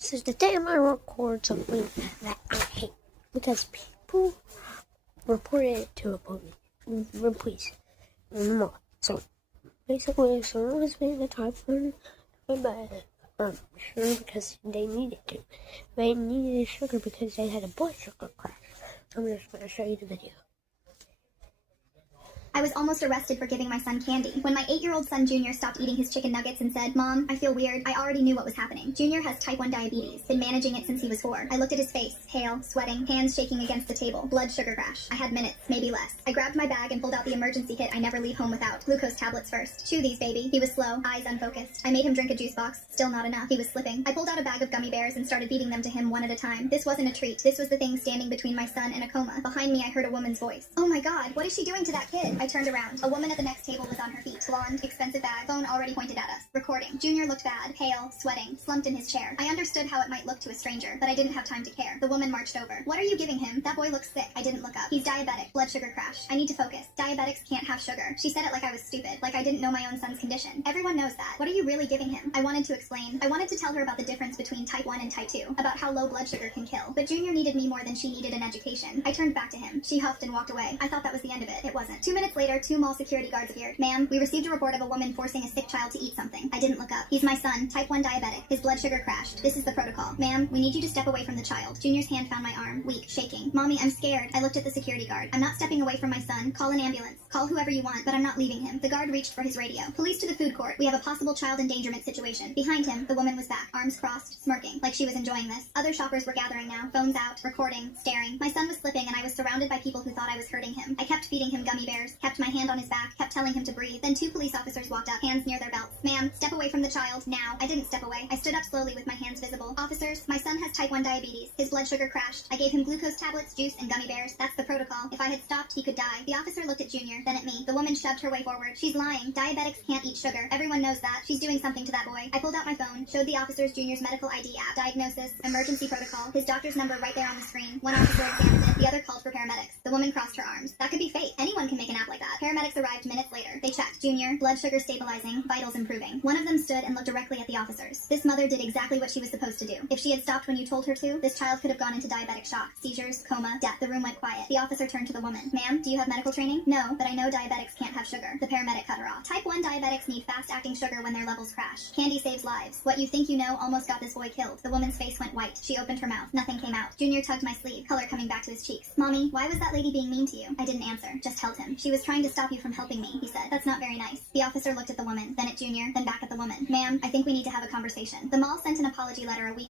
This is the day I'm gonna record something that I hate because people reported it to a police in the mall. So basically, someone was being a type one by sugar because they needed to. They needed sugar because they had a blood sugar crash. So I'm just gonna show you the video. I was almost arrested for giving my son candy. When my 8-year-old son Junior stopped eating his chicken nuggets and said, "Mom, I feel weird," I already knew what was happening. Junior has type 1 diabetes, been managing it since he was 4. I looked at his face, pale, sweating, hands shaking against the table, blood sugar crash. I had minutes, maybe less. I grabbed my bag and pulled out the emergency kit I never leave home without. Glucose tablets first. Chew these, baby. He was slow, eyes unfocused. I made him drink a juice box. Still not enough. He was slipping. I pulled out a bag of gummy bears and started feeding them to him one at a time. This wasn't a treat. This was the thing standing between my son and a coma. Behind me, I heard a woman's voice. "Oh my God, what is she doing to that kid?" I turned around. A woman at the next table was on her feet. Blonde, expensive bag, phone already pointed at us. Recording. Junior looked bad, pale, sweating, slumped in his chair. I understood how it might look to a stranger, but I didn't have time to care. The woman marched over. "What are you giving him? That boy looks sick." I didn't look up. "He's diabetic. Blood sugar crash. I need to focus. Diabetics can't have sugar." She said it like I was stupid, like I didn't know my own son's condition. "Everyone knows that. What are you really giving him?" I wanted to explain. I wanted to tell her about the difference between type 1 and type 2, about how low blood sugar can kill. But Junior needed me more than she needed an education. I turned back to him. She huffed and walked away. I thought that was the end of it. It wasn't. 2 minutes later, 2 mall security guards appeared. "Ma'am, we received a report of a woman forcing a sick child to eat something." I didn't look up. "He's my son, type 1 diabetic. His blood sugar crashed. This is the protocol." "Ma'am, we need you to step away from the child." Junior's hand found my arm, weak, shaking. "Mommy, I'm scared." I looked at the security guard. "I'm not stepping away from my son. Call an ambulance. Call whoever you want, but I'm not leaving him." The guard reached for his radio. "Police to the food court. We have a possible child endangerment situation." Behind him, the woman was back, arms crossed, smirking, like she was enjoying this. Other shoppers were gathering now, phones out, recording, staring. My son was slipping, and I was surrounded by people who thought I was hurting him. I kept feeding him gummy bears, kept my hand on his back, kept telling him to breathe. Then 2 police officers walked up, hands near their belts. "Ma'am, step away from the child, now." I didn't step away. I stood up slowly with my hands visible. "Officers, my son has type 1 diabetes. His blood sugar crashed. I gave him glucose tablets, juice, and gummy bears. That's the protocol. If I had stopped, he could die." The officer looked at Junior, then at me. The woman shoved her way forward. "She's lying. Diabetics can't eat sugar. Everyone knows that. She's doing something to that boy." I pulled out my phone, showed the officers Junior's medical ID app, diagnosis, emergency protocol, his doctor's number right there on the screen. One officer examined it, the other called for paramedics. The woman crossed her arms. That could be fate. Anyone can make an app like that. Paramedics arrived minutes later. They checked. Junior, blood sugar stabilizing, vitals improving. One of them stood and looked directly at the officers. "This mother did exactly what she was supposed to do. If she had stopped when you told her to, this child could have gone into diabetic shock, seizures, coma, death." The room went quiet. The officer turned to the woman. "Ma'am, do you have medical training?" "No, but I know diabetics can't have sugar." The paramedic cut her off. "Type 1 diabetics need fast-acting sugar when their levels crash. Candy saves lives. What you think you know almost got this boy killed." The woman's face went white. She opened her mouth. Nothing came out. Junior tugged my sleeve, color coming back to his cheeks. "Mommy, why was that lady being mean to you?" I didn't answer, just held him. "She was trying to stop you from helping me," he said. "That's not very nice." The officer looked at the woman, then at Junior, then back at the woman. "Ma'am, I think we need to have a conversation." The mall sent an apology letter a week